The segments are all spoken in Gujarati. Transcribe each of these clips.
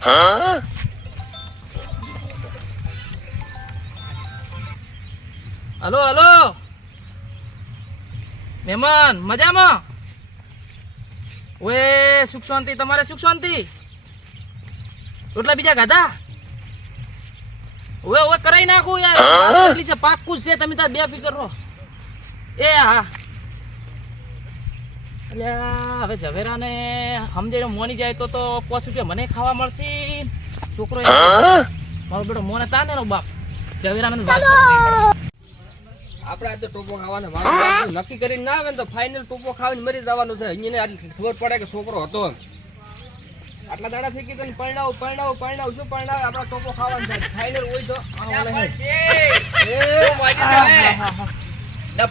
હલો હલો મહેમાન મજામાં? ઓએ સુખ શાંતિ, તમારે સુખ શાંતિ? રોટલા બીજા ખાધા? ઓએ ઓએ કરાઈ નાખું યાર, એટલી છે પાક્કું છે, તમે તાર બે ફિકર રહો. એ હા અલ્યા હવે ઝવેરાને સમજે મોની જાય તો 5 રૂપિયા મને ખાવા મળશે. છોકરો મારો બેટો મોને તાને નો બાપ ઝવેરાને આપણે આજે ટોપો ખાવાનો નક્કી કરીને ના આવે ને તો ફાઇનલ ટોપો ખાઈને મરી જવાનું છે. અહીંયા ખબર પડે કે છોકરો હતો. આટલા દાડા થઈ ગયા પરણાવ શું પરણાવ આપણા ટોપો ખાવાનું છે. ફાઇનલ હોય તો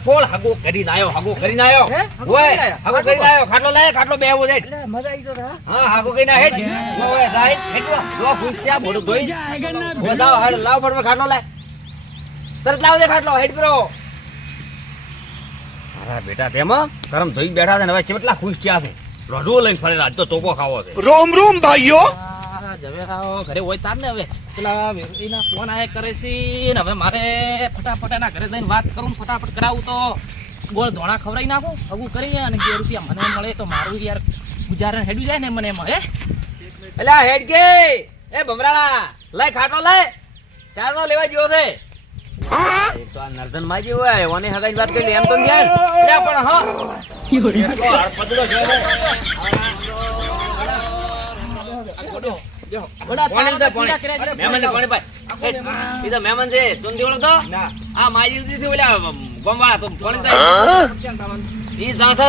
ફોલ હાગો કરીને આવ્યો ખાટલો લાય ખાટલો બેહવો જાય એટલે મજા આવી તો હા હાગો કરીને હેડ ઓય જાય હેડવા લો ખુશિયા મોઢું ધોઈ લાવ ફટમાં ખાટલો લાય તરત લાવ દે ખાટલો હેડ બ્રો. અરે બેટા તેમાં ગરમ ધોઈ બેઠા છે ને હવે કેટલા ખુશ થયા છે. રોડો લઈને ફરેલા આજ તો ટોપો ખાવો છે. રોમ રોમ ભાઈઓ. ઝવેરા ઘરે હોય તાર ને હવે પેલા એના ફોન આયા કરે છે ને હવે મારે ફટાફટ એના ઘરે જઈને વાત કરું, ફટાફટ કરાવું તો ગોળ ધોણા ખવડાવી નાખું હગું કરી અને 2 રૂપિયા મને મળે તો મારું યાર ગુજારણ હેડ્યું જાય ને મને એમાં. એલા હેડ કે એ ભમરાળા લાય ખાટલો લાય ચાલો લેવા ગયો છે. એક તો આ નર્ધન માજી હોય ઓને હગાઈ વાત કરી એમ તો યાર લે પણ હા પદલો છે મહેમાન છે તું દેવડો તો આ માજી દીધી ઓલા ગોમવા તો પાણી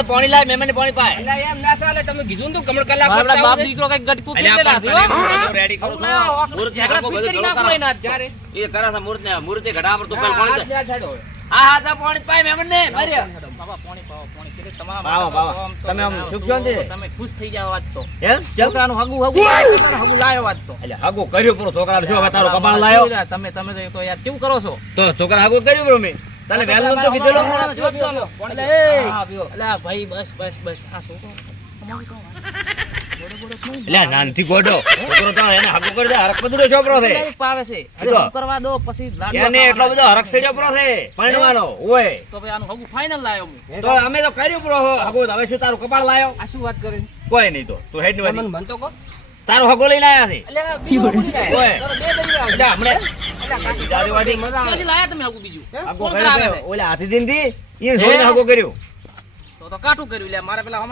પાણી લાય મહેમાન પાણી પાય એમ ના ચાલે. તમે કીધું તું કમળ કલાક આપણા બાપ દીકરો કઈક ગટકું કે રેડી કરો એ કરા છે મૂર્તિ ઘડા પર તો પાણી હા તો પાણી પાય મહેમાન ને બાબા પાણી કે તમે આમ સુખ શાંતિ તમે ખુશ થઈ જાવ વાત તો એમ છોકરાનું હગું લાયો વાત તો એટલે હાગો કર્યો પૂરો છોકરા શું હવે તારો કપાળ લાયો તમે તો યાર કેવું કરો છો તો છોકરા હાગો કર્યો પૂરો મેં તને વહેલું તો કીધેલો અલા ભાઈ બસ આ છોકરો એટલે નાનથી ગોડો છોકરો તો એને હાગો કરી દે હરક બધું છોકરો છે પાવે છે કરવા દો પછી એને એટલો બધો હરક થઈ છોકરો છે પરણવાનો ઓય તો ભાઈ આનું હગું ફાઇનલ લાયો હું તો અમે તો કર્યું પૂરો હાગો હવે શું તારું કપાળ લાયો આ શું વાત કરી કોઈ નહીં તો તું હેડ ની મન તો કો તારો હગો લઈને આયા છે એટલે બીજું ઓય એટલે હમણે જાદીવાડી ક્યાંથી લાયા તમે હગું બીજું હાગો કર્યો ઓલા હાથી દિનથી એ જોઈને હાગો કર્યો તો કાઠું કર્યું લે મારે પેલા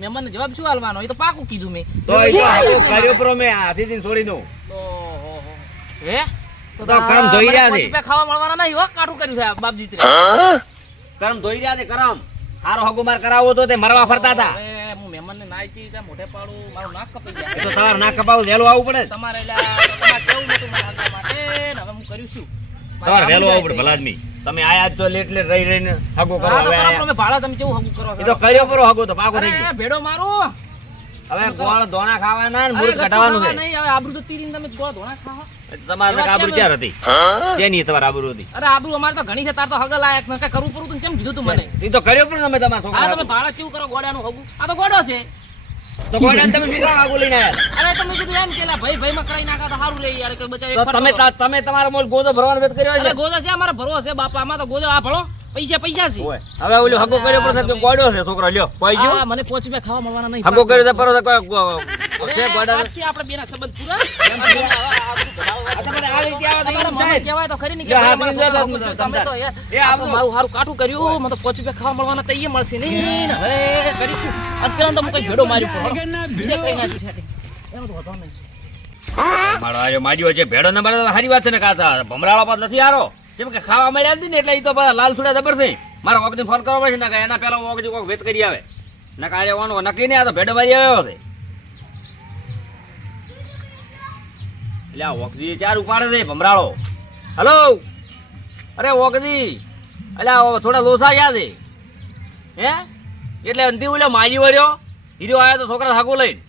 મહેમાન ને જવાબ શું આલવાનો એ તો પાકું કીધું મેં તો એ હાગો કર્યો પ્રો મે હાથી દિન છોડી દઉં તો હે તો કામ ધોઈ રહ્યા છે ખાવા મળવાના નહીં હો કાઠું કર્યું છે બાપ દીકરે કરમ ધોઈ રહ્યા છે કરમ હારો હગો માર કરાવો તો તે મરવા ફરતા હતા હવે હું મહેમાન ને નાચી ત્યાં મોઢે પાડું મારું નાક કપાઈ જાય એ તો તમારે ના કપાવું વહેલું આવવું પડે તમારે તમારે કેવું નતું મારા માટે ને હવે હું કર્યું છું તમારે વહેલું આવવું પડે ભલા આદમી તમે આયા તો લેટ રહી રહીને હગો કરો હવે તમે ભાડા તમે કેવું હગું કરો એ તો કર્યો કરો હગો તો પાકો થઈ ગયો ભેડો મારો હવે ગોળ ધોણા ખાવાના ને મૂર્ખ કઢાવવાનું છે નહીં હવે આબરૂ તો તીરીને તમે ગોળ ધોણા ખાવા તમારે આબરૂ ચાર હતી તેની તમારે આબરૂ હતી અરે આબરૂ અમારે તો ઘણી છે તાર તો હગા લાયક ન કઈ કરવું પડું તું કેમ કીધું તું મને એ તો કર્યો પણ તમે તમારા આ છોકરા તમે ભાડા ચેવું કરો ગોડાનું હગું આ તો ગોડો છે તો ગોડાને તમે શું કામ હગો લઈને આયા અરે તમે કીધું એમ કેલા ભાઈ માં કરાઈ નાખા તો સારું રે યાર કે બચાવ તો તમે તમારા મોલ ગોદો ભરવાનો વેત કર્યો છે ગોદો છે અમારો ભરો છે બાપા આમાં તો ગોદો આ ભળો પૈસા છે ઓય હવે ઓલો હગો કર્યો પણ તો ગોડો છે છોકરો લ્યો કોઈ ગયો હા મને 5 રૂપિયા ખાવા મળવાના નહીં હગો કર્યો તો પર કોઈ છે ગોડા આજથી આપણે બેના સંબંધ પૂરા તમારે આ રીતે આવો તો તમારા મને કહેવાય તો ખરી ને કે યા, ભાઈ હાથ અમારા નીચે છોકરા હગું છે. તમે તો યાર એ આબરૂ. મારું હારું કાઠું કર્યું મને તો 5 રૂપિયા ખાવા મળવાના તો એ મળશે નહીં ને હવે કરીશું અત્યારે તો હું કઈ ભેડો માર્યું પણ બીજે કઈ ના દીઠા એનો તો હતો નહીં મારો આજો માજ્યો છે ભેડો નંબર સારી વાત છે ને કાતા ભમરાળો પાસ નથી હારો જેમ કે ખાવા મળ્યા નથી ને એટલે એ તો બધા લાલ સુડા જબર છે મારો વખતે ફોન કરવો પડશે ને કે એના પેલા વખતે કોઈ વેત કરી આવે ના કાલે વાનો નક્કી નહીં આ તો ભેડો મારી આવ્યો છે એટલે આ વખતી ચાર ઉપાડે છે ભમરાળો હલો અરે વખતી એટલે થોડા લોસા ગયા છે હે એટલે અંતિમ ઓલો માજી વર્યો હીરો આવ્યો તો છોકરા હાગો લઈને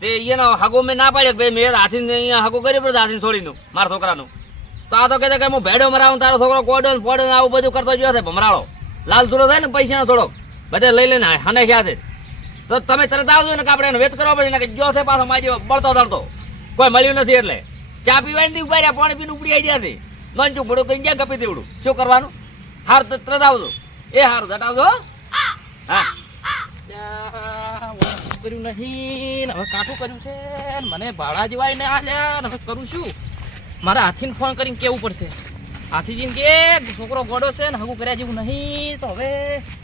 તે અહીંયાનો હાગો મેં ના પાડ્યો ભાઈ મેં હાથીને અહીંયા હાગો કર્યો પડે હાથીને છોડીનું મારા છોકરાનું તો આ તો કહે કે હું ભેડો મરાવું તારો છોકરો કોડો ને ફોડો ને આવું બધું કરતો ગયો છે ભમરાળો લાલ થોડો થાય ને પૈસાનો થોડોક બધે લઈ લઈને હાને છે તો તમે તરત આવજો ને કે આપણે વેત કરવા પડે ને કે જો છે પાછો માજી બળતો ધરતો કોઈ મળ્યું નથી એટલે ચા પીવાની નથી ઉભા રહ્યા પાણી પીને ઉપડી આવી ગયા છે મન ચૂક ભડો કરીને જ્યાં ગપી દેવડું શું કરવાનું હાર તો તરત આવજો એ હારું જટાવજો હો. હા કર્યું નહીં ને હવે કાઠું કર્યું છે ને મને ભાડા જેવાય ને આલ્યા ને હવે કરું શું મારા હાથીને ફોન કરીને કેવું પડશે હાથીજીને કે છોકરો ગોડો છે ને હગું કર્યા જેવું નહીં તો હવે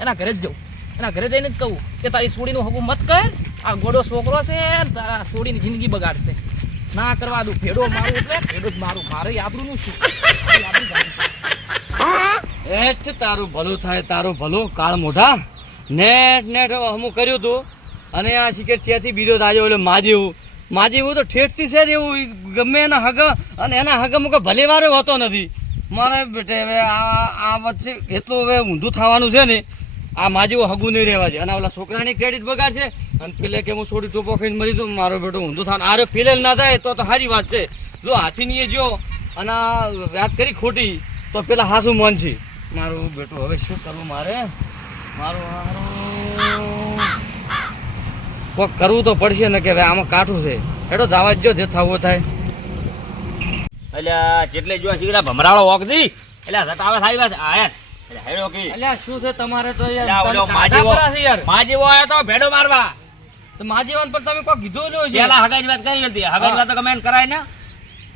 એના ઘરે જ જવું એના ઘરે જઈને જ કહું કે તારી સોડીનું હગું મત કર આ ગોડો છોકરો છે ને તારા સોડીની જિંદગી બગાડશે ના કરવા દઉં ભેડો મારું એટલે ભેડો જ મારું મારે આબરૂનું શું મારી આબરૂ જાણી. એ જ તારું ભલું થાય તારું ભલું કાળ મોઢા નેટ હમું કર્યું હતું અને આ શિકેટ ત્યાંથી બીજો તાજો એટલે માજેવું તો ઠેઠથી છે જ એવું ગમે એના હગ અને એના હગ મુકે ભલે વારે હોતો નથી મારે બેટે હવે આ વચ્ચે એટલું હવે ઊંધું થવાનું છે ને આ માજેવું હગું નહીં રહેવા છે અને ઓલા છોકરાની ક્રેડિટ બગાડ છે અને પેલે કે હું થોડી ટોપો ખાઈને મરી દઉં મારો બેટો ઊંધું થાય આરે પેલેલ ના થાય તો સારી વાત છે જો હાથીની જો અને આ વાત કરી ખોટી તો પેલા હાસું મન છે મારું બેટું હવે શું કરવું મારે મારું કોક કરવું તો પડશે ને કે હવે આમાં કાઠું છે એડો દાવા જો જે થવો થાય એટલે જેટલે જો શીખડા ભમરાળો વોકજી એટલે જટાવે થાય બસ આયા એટલે હેડો કે અલ્યા શું છે તમારે તો યાર, યાર ઓલો તમે કાઢા પરા છે યાર માજીવો આવ્યો તો ભેડો મારવા તો માજીવાન પર તમે કોઈ કીધું લ્યો છે પેલા હગાઈ વાત કરી હતી હગાઈ વાત તો કમેન્ટ કરાય ને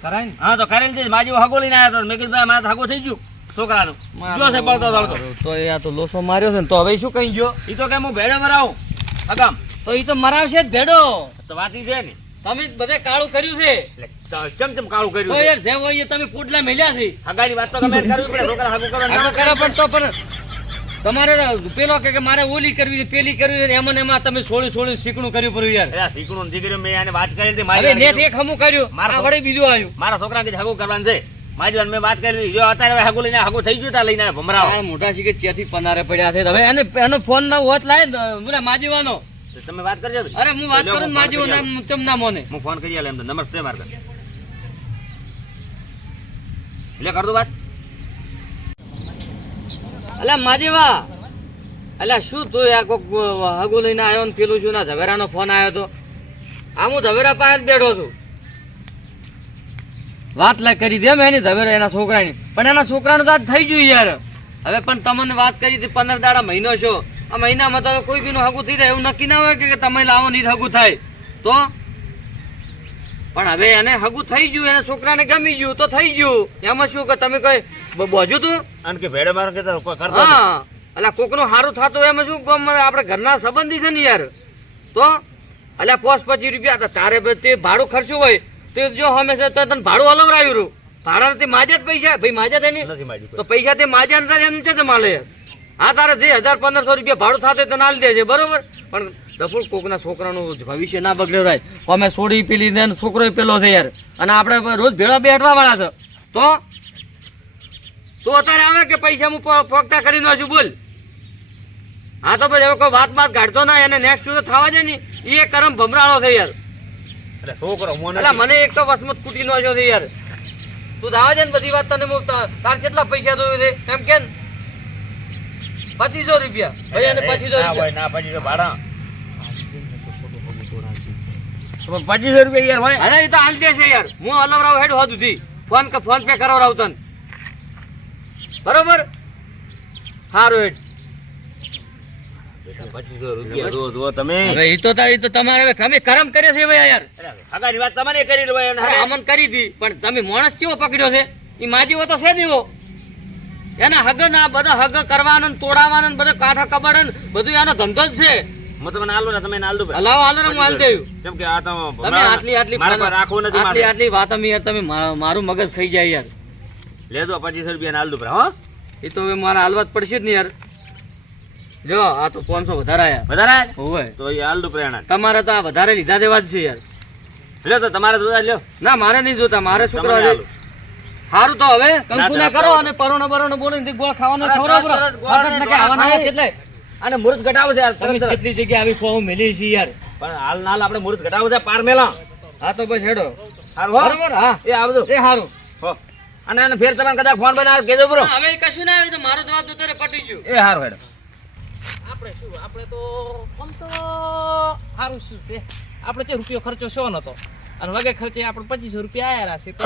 કરાય ને હા તો કરેલ છે માજીવો હગો લઈને આવ્યો તો મેં કીધું ભાઈ મારે તો હગો થઈ ગયું છોકરાનું જો છે પડતો દોડતો તો એ આ તો લોસો માર્યો છે ને તો હવે શું કહી ગયો ઈ તો કે હું ભેડો મરાવું હગામ તો એ તો મરાવશે જ ભેડો તો વાત ઈ છે ને તમે જ બધે કાળું કર્યું છે એટલે ચમ કાળું તો કર્યું યાર જે હોય એ તમે પોડલા મેલ્યા છે હગાની વાત તો કમેન્ટ કરવી પડે છોકરા હગો કરવા આગળ કરો પણ તો પણ તમારે પેલો કે મારે ઓલી કરવી છે પેલી કરવી છે એમાં ને એમાં તમે છોડી શીકણું કર્યું પડ્યું યાર એટલે શીખણું નથી કર્યું મેં આને વાત કરી હતી હવે મારી નેટ એક હમું કર્યું મારા આ વળી બીજું આવ્યું મારા છોકરા કે હગો કરવાનું છે મારી વાત મેં વાત કરી હતી જો અત્યારે હગો લઈને હગો થઈ ગયું તા લઈને ભમરાવો આ મોટા શીખે ત્યાંથી પનારે પડ્યા છે હવે એનો ફોન ના હોત લાય મને માજીવાનો તો તમે વાત કરજો ને. અરે હું વાત લ્યો, કરું હું માજીવો ફોન કરી નામ તમ ના મોને હું ફોન કરી આલે એમ તો નંબર છે મારે એટલે કર દો વાત અલ્યા માજીવા અલ્યા શું તું યાર કોક હગુ લઈને આવ્યો ને પેલું શું ના ઝવેરાનો ફોન આવ્યો તો આ હું ઝવેરા પાસે જ બેઠો છું વાત લા કરી દે મેં એની ઝવેરા એના છોકરાની પણ એના છોકરાનું તો આજ થઈ ગયું યાર હવે પણ તમને વાત કરી હતી 15 દાડા મહિનો છો આ મહિનામાં તો હવે કોઈ બીનું હગું થઈ જાય એવું નક્કી ના હોય કે તમે લાવો નહીં હગું થાય તો પણ હવે એને હગું થઈ ગયું એને છોકરાને ગમી ગયું તો થઈ ગયું એમાં શું કે તમે કોઈ બોજ્યું તું અને કે ભેડે મારો કે તો કોઈ કરતો નથી. હા અલ્યા કોકનું સારું થતું એમાં શું આપણે ઘરના સંબંધી છે ને યાર તો અલ્યા 25 રૂપિયા તો તારે તે ભાડું ખર્ચ્યું હોય તે જો હંમેશા તો તને ભાડું હલવરાયું રહ્યું ભાડા તે માજ્યા જ પૈસા ભાઈ માજ્યા થાય નથી માજી તો પૈસા તે માજ્યા ને એમ છે માલે હા તારે જે 1000-1500 રૂપિયા ભાડું થશે તો ના દે છે બરોબર પણ ડફોડ કોકના છોકરાનું ભવિષ્ય ના બગડે રાય અમે છોડી પેલી ને છોકરો પેલો છે યાર અને આપણે રોજ ભેળા બેઠવા વાળા છે તો તું અત્યારે આવે કે પૈસા હું પોગતા કરી નો છું બોલ હા તો પછી હવે કોઈ વાત કાઢતો ના એને નેક્સ્ટ સુધી થવા દે ને એ કરમ ભમરાળો છે યાર એટલે છોકરો મોને એટલે મને એક તો વસમત કૂટી નો છે યાર તું દાવા છે ને બધી વાત તને તાર કેટલા પૈસા જોયું છે એમ કે 2500 રૂપિયા ભાઈ અને 2500 ના હોય રૂપિયા ના પછી તો ભાડા 2500 રૂપિયા યાર હોય અરે એ તો હાલ દે છે યાર હું હલવરાવ હેડ હોતું થી ફોન પે કરાવરાવ તને બરોબર સારું હેડ 2500 રૂપિયા જો તમે હવે એ તો તમારે હવે તમે કરમ કરે છે ભાઈ યાર હગાની વાત તમારે કરી લો ભાઈ અરે અમન કરી હતી પણ તમે માણસ કેવો પકડ્યો છે એ માજીવો તો છે દેવો એના હગ ના બધા હગ કરવાના ને તોડાવાના ને બધા કાઠા કબાડા ને બધું એનો ધંધો જ છે હું તમને આલું ને તમે એને આલ દો ભાઈ. હલાવો હાલો ને હું હાલ દેવું કેમ કે આ તો તમે આટલી મારા પર રાખવું નથી મારે. આટલી વાત અમે યાર તમે મારું મગજ ખાઈ જાય યાર લેજો 2500 રૂપિયા ને આલ દો ભાઈ, હો એ તો હવે મારા હાલવા જ પડશે જ ને યાર જો આ તો 500 વધારે આયા વધારે આયા? હોવે તો એ આલ દો પ્રેરણા તમારે તો આ વધારે લીધા દેવા જ છે યાર લ્યો તો તમારે જોતા લ્યો ના મારે નહીં જોતા મારે છોકરો તમને છે આલું. સારું તો હવે કંકુ ના ના, કરો ના, અને પરોણો બોલીને ગોળ ખાવાનો અરે, ખવડાવો તરત, બરો. ગોળ વખત ને નકે આવવાના ગોળ આવે કેટલે અને મુહૂર્ત ઘટાવો છે યાર, તમે તરત. કેટલી જગ્યાએ આવી ફોહો મેલી છે યાર પણ હાલ નાલ આપણે મુહૂર્ત ઘટાવો છે પાર મેલા હા તો બસ હેડો હારું હો બરોબર હા એ આવજો એ સારું હો અને એને ફેર તમે કદાચ ફોન બનાવ કેજો બ્રો હવે કશું ના આવ્યું તો મારો જવાબ તો તારે પટી ગયું એ હારું હેડો આપણે શું આપણે તો આમ તો સારું શું છે આપણે જે રૂપિયો ખર્ચો શો નતો અને વગે ખર્ચે આપણે 2500 રૂપિયા આયા છે તો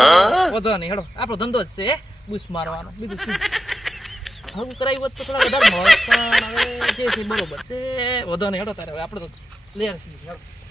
વધો નહીં હેડો આપણો ધંધો જ છે બુશ મારવાનો બીજું શું હગું કરાવ્યું હોત તો થોડા વધારે મળે પણ હવે જે છે બરોબર છે વધો નહીં હેડો તારે હવે આપણે તો લેર છીએ હેડો